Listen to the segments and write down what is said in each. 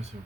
l'impression.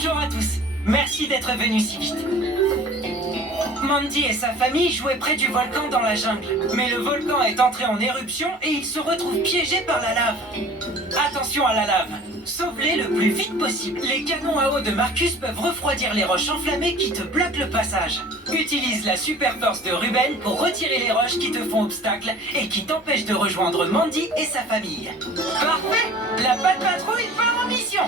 Bonjour à tous, merci d'être venus si vite. Mandy et sa famille jouaient près du volcan dans la jungle. Mais le volcan est entré en éruption et ils se retrouvent piégés par la lave. Attention à la lave, sauve-les le plus vite possible. Les canons à eau de Marcus peuvent refroidir les roches enflammées qui te bloquent le passage. Utilise la super force de Ruben pour retirer les roches qui te font obstacle et qui t'empêchent de rejoindre Mandy et sa famille. Parfait, la Pat Patrouille part en mission.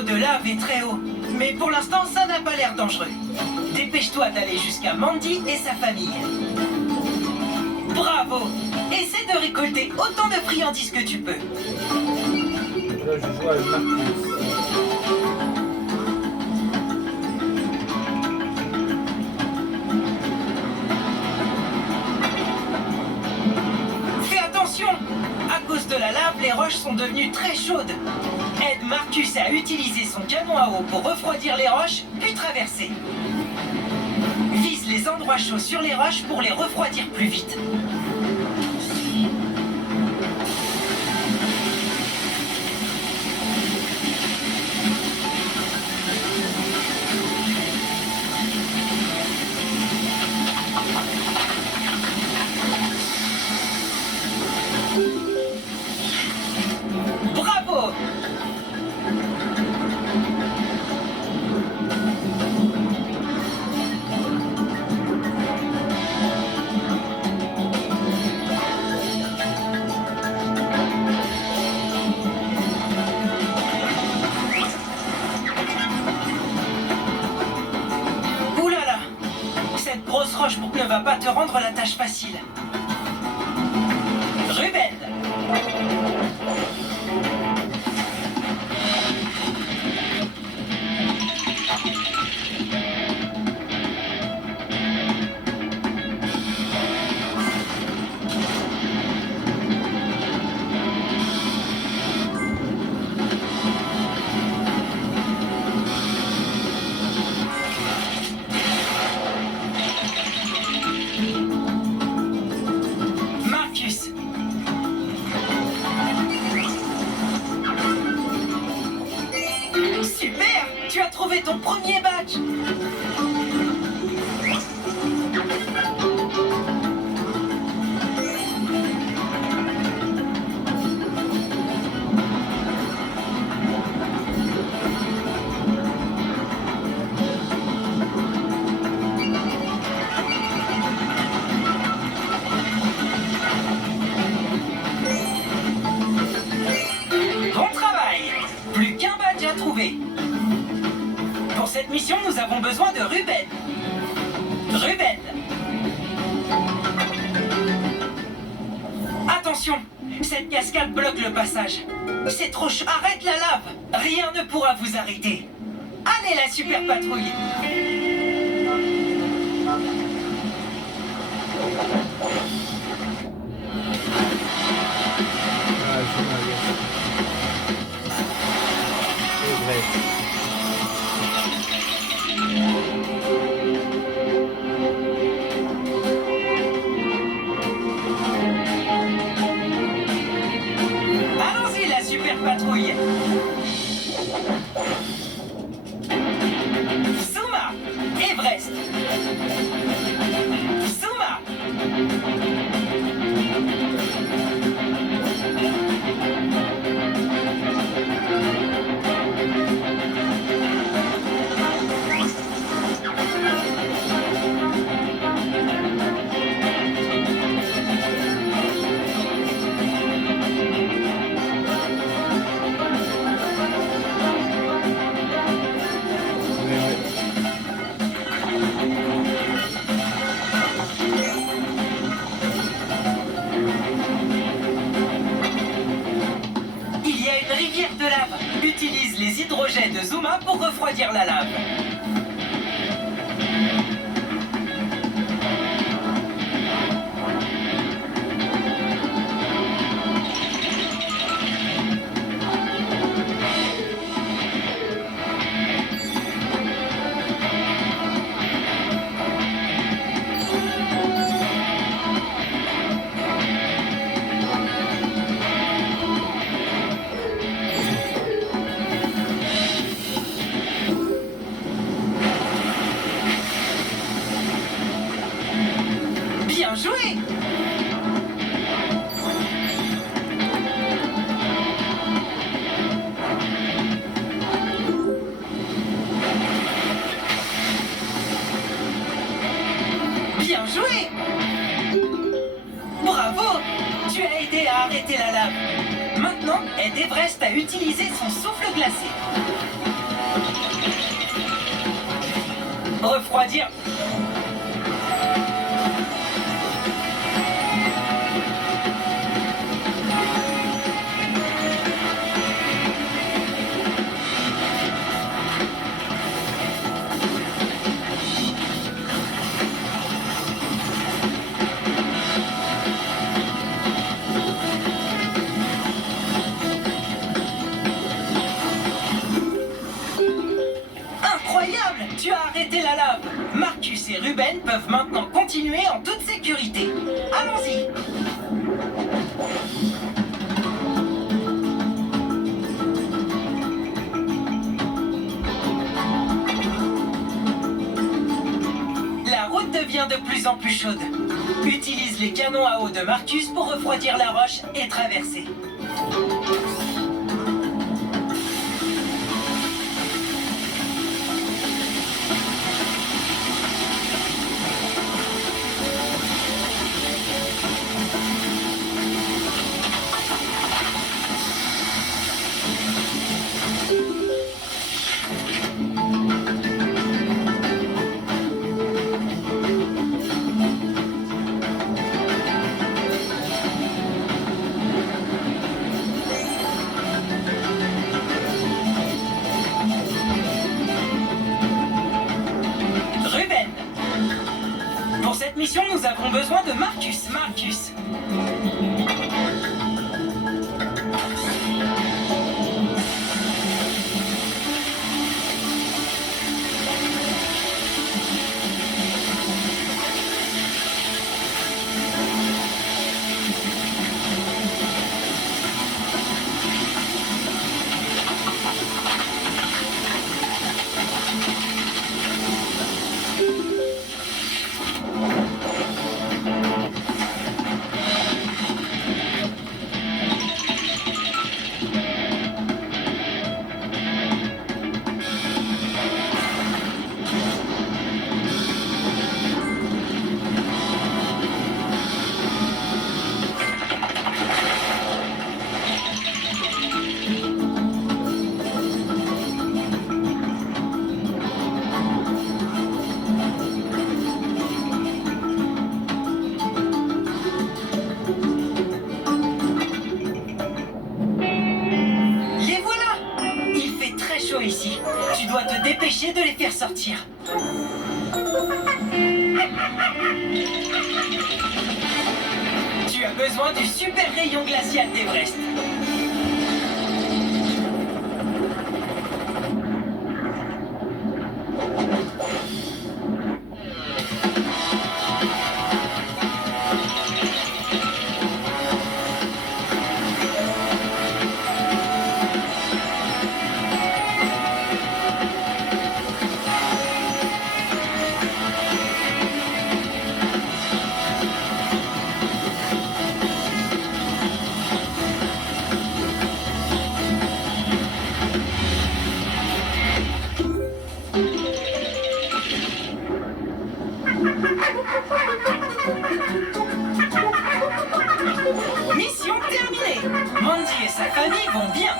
niveau de lave est très haut. Mais pour l'instant, ça n'a pas l'air dangereux. Dépêche-toi d'aller jusqu'à Mandy et sa famille. Bravo! Essaie de récolter autant de friandises que tu peux. Là, je joue avec Marcus. Fais attention! À cause de la lave, les roches sont devenues très chaudes. Aide Marcus à utiliser son canon à eau pour refroidir les roches, puis traverser. Vise les endroits chauds sur les roches pour les refroidir plus vite. Bravo! Ouh là là! Cette grosse roche ne va pas te rendre la tâche facile. Ruben! Marcus! Super! Tu as trouvé ton premier badge! Bon travail! Plus qu'un badge à trouver. Pour cette mission, nous avons besoin de Ruben. Ruben! Attention! Cette cascade bloque le passage. C'est trop chaud. Arrête la lave! Rien ne pourra vous arrêter. Allez, la super patrouille! Ah, c'est mal. C'est vrai. Allons-y, la super patrouille! Zuma! Everest! Zuma! Il y a une rivière de lave. Utilise les hydrogènes de Zuma pour refroidir la lave. Bien joué! Bien joué! Bravo! Tu as aidé à arrêter la lave. Maintenant, aide Everest à utiliser son souffle glacé. Refroidir. Incroyable! Tu as arrêté la lave. Marcus et Ruben peuvent maintenant continuer en toute sécurité. Allons-y! La route devient de plus en plus chaude. Utilise les canons à eau de Marcus pour refroidir la roche et traverser. Ruben! Pour cette mission, nous avons besoin de Marcus. Marcus! Les voilà! Il fait très chaud ici. Tu dois te dépêcher de les faire sortir. Tu as besoin du super rayon glacial d'Everest. Mission terminée! Mandy et sa famille vont bien.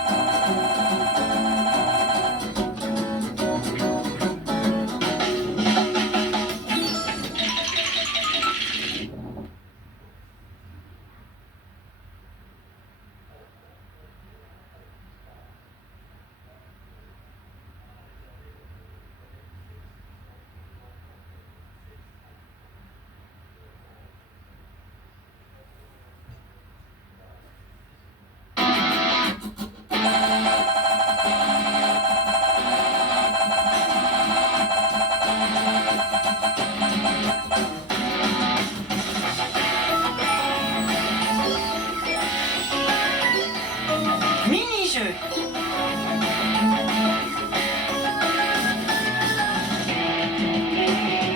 Mini-jeu.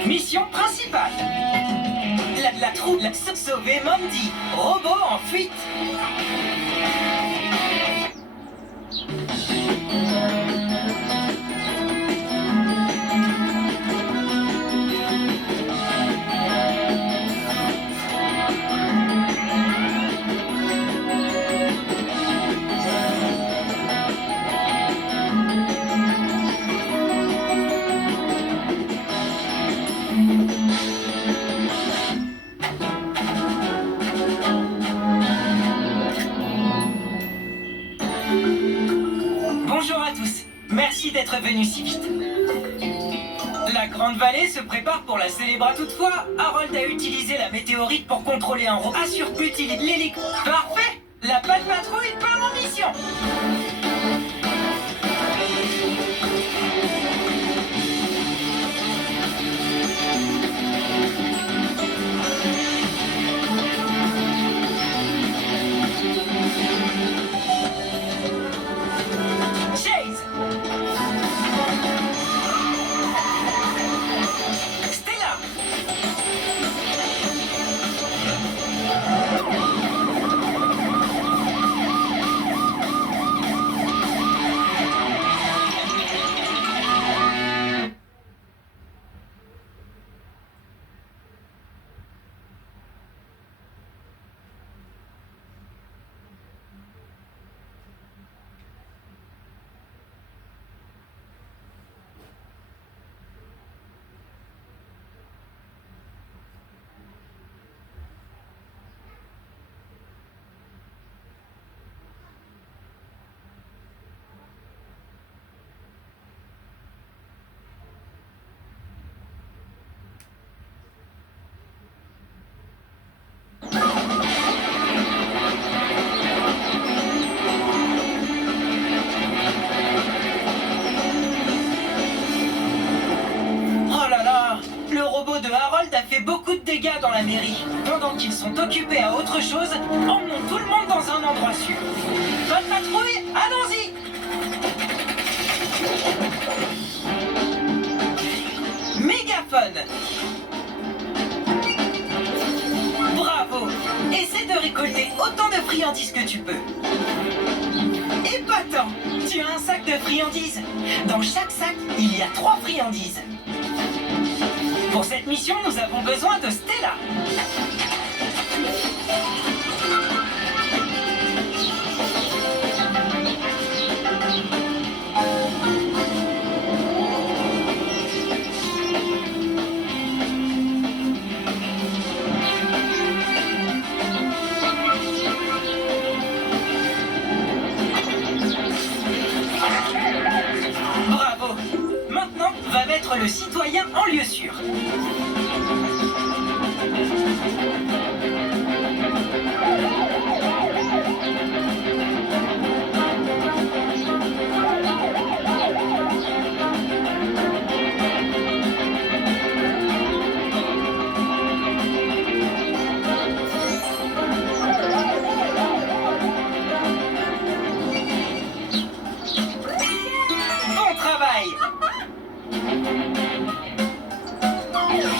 Mission principale. La troupe sauver Mandy, robot en fuite. merci d'être venu si vite. La Grande Vallée se prépare pour la célébrer toutefois. Harold a utilisé la météorite pour contrôler un robot. Assure utilise l'hélicoptère. Parfait! La Pat Patrouille part en mission! Chase! Stella! Oh là là! Le robot de Harold a fait beaucoup de dégâts dans la mairie. Pendant qu'ils sont occupés à autre chose, emmenons tout le monde dans un endroit sûr. Bonne patrouille, allons-y! Mégaphone! Bravo! Essaie de récolter autant de friandises que tu peux. Épatant! Tu as un sac de friandises. Dans chaque sac, il y a 3 friandises. Pour cette mission, nous avons besoin de Stella. Bravo! Maintenant, va mettre le citoyen en lieu sûr. Bon travail!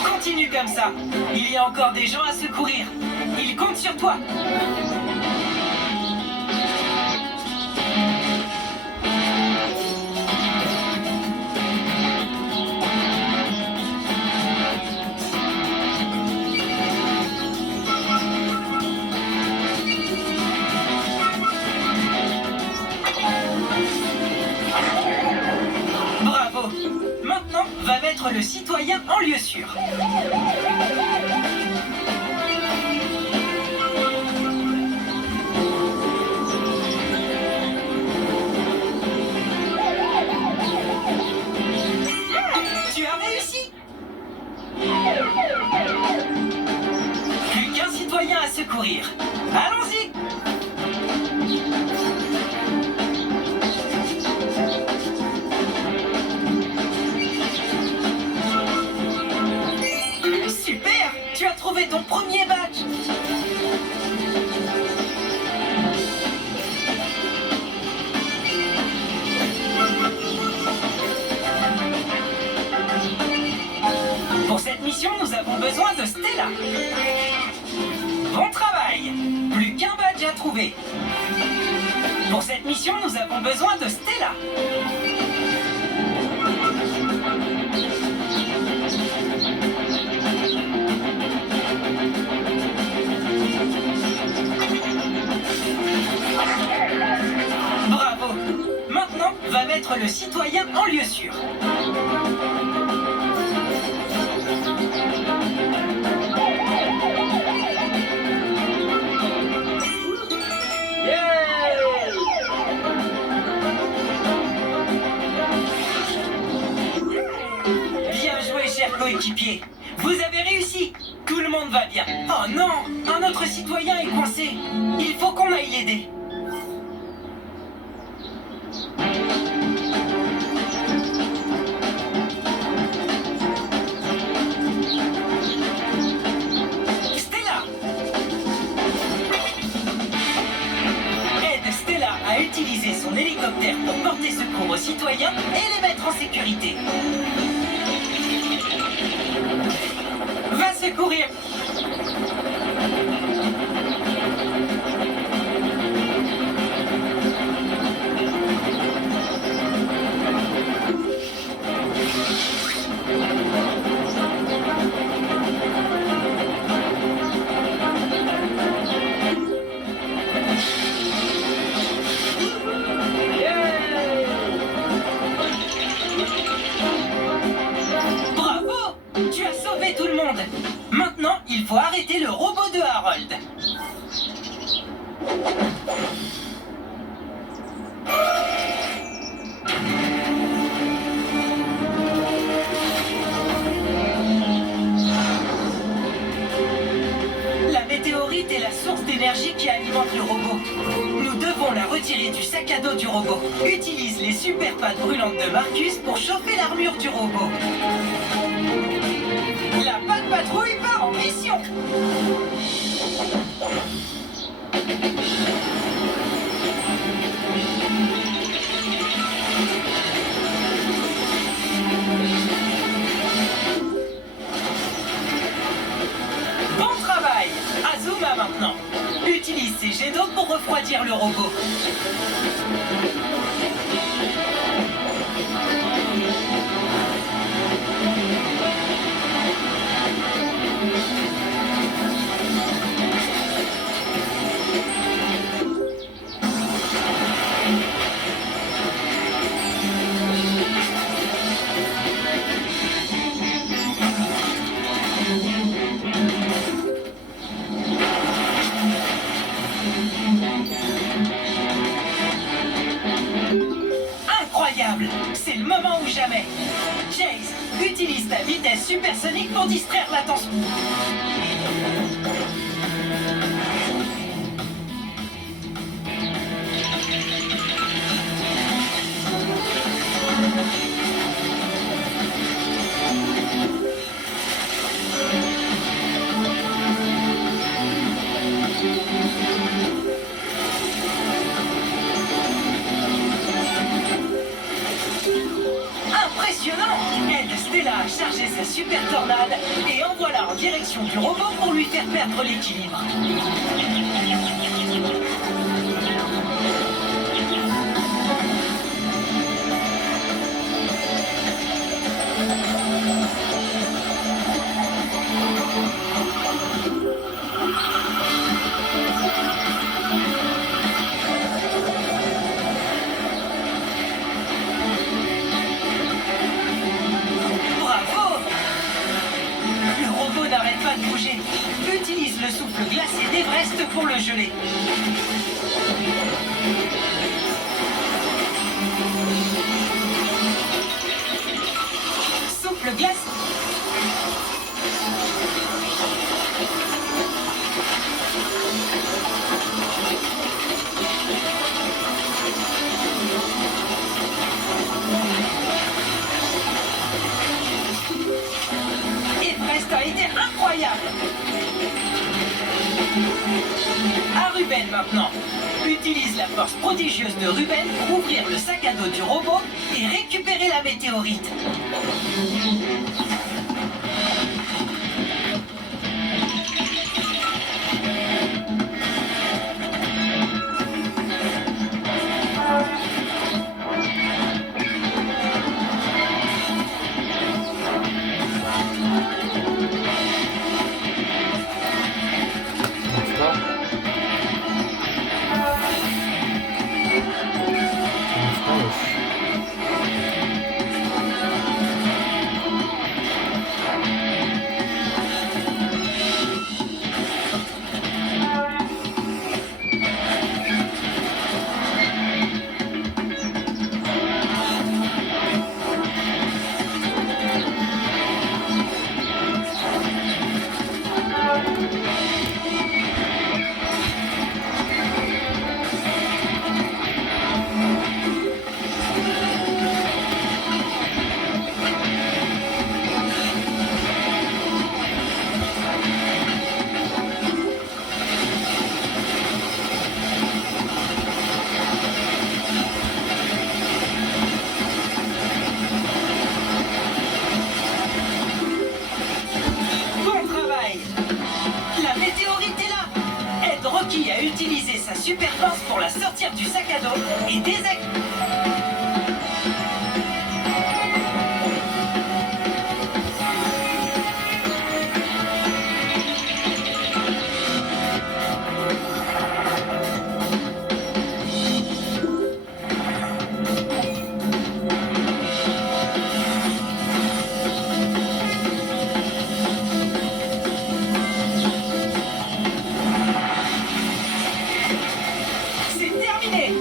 Continue comme ça. Il y a encore des gens à secourir. Ils comptent sur toi. Bravo. Maintenant, va mettre le citoyen en lieu sûr. Tu as réussi. Plus qu'un citoyen à secourir. Allons-y. Super! Tu as trouvé ton premier badge. Pour cette mission, nous avons besoin de Stella. Bon travail! Plus qu'un badge à trouver. Pour cette mission, nous avons besoin de Stella. Bravo! Maintenant, va mettre le citoyen en lieu sûr. coéquipiers. Vous avez réussi. Tout le monde va bien. Oh non, un autre citoyen est coincé. Il faut qu'on aille l'aider. Stella! Aide Stella à utiliser son hélicoptère pour porter secours aux citoyens et les mettre en sécurité. Va secourir. Bravo! Tu as sauvé tout le monde. Maintenant, il faut arrêter le robot de Harold. La météorite est la source d'énergie qui alimente le robot. Nous devons la retirer du sac à dos du robot. Utilise les super pattes brûlantes de Marcus pour chauffer l'armure du robot. La patte patrouille part en mission. Bon travail! Azuma maintenant. Utilise ses jets d'eau pour refroidir le robot. Incroyable! C'est le moment ou jamais. Chase, utilise ta vitesse supersonique pour distraire l'attention. Impressionnant! Aide Stella à charger sa super tornade et envoie-la en direction du robot pour lui faire perdre l'équilibre. Bravo! Le robot n'arrête pas de bouger. Utilise le souffle glacé d'Everest pour le geler. Souffle glacé. Everest a été incroyable. À Ruben maintenant. Utilise la force prodigieuse de Ruben pour ouvrir le sac à dos du robot et récupérer la météorite. avance pour la sortir du sac à dos et désactiver. C'est terminé.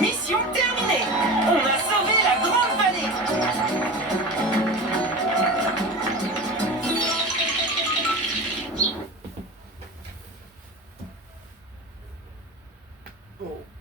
Mission terminée. On a sauvé la grande vallée. Oh.